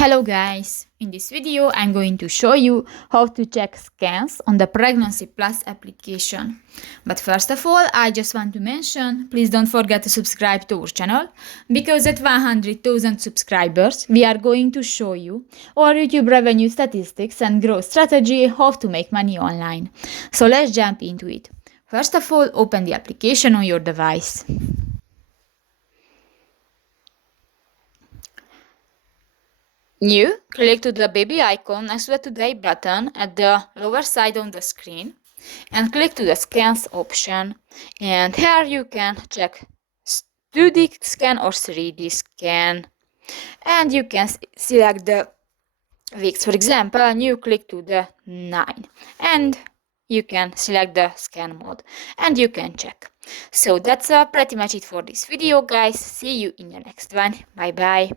Hello guys, in this video I'm going to show you how to check scans on the Pregnancy Plus application. But first of all, I just want to mention, please don't forget to subscribe to our channel, because at 100,000 subscribers we are going to show you our YouTube revenue statistics and growth strategy, how to make money online. So let's jump into it. First of all, open the application on your device. New, click to the baby icon next to the Today button at the lower side on the screen and click to the Scans option. And here you can check 2D scan or 3D scan. And you can select the weeks. For example, you click to the 9 and you can select the scan mode and you can check. So that's pretty much it for this video, guys. See you in the next one. Bye bye.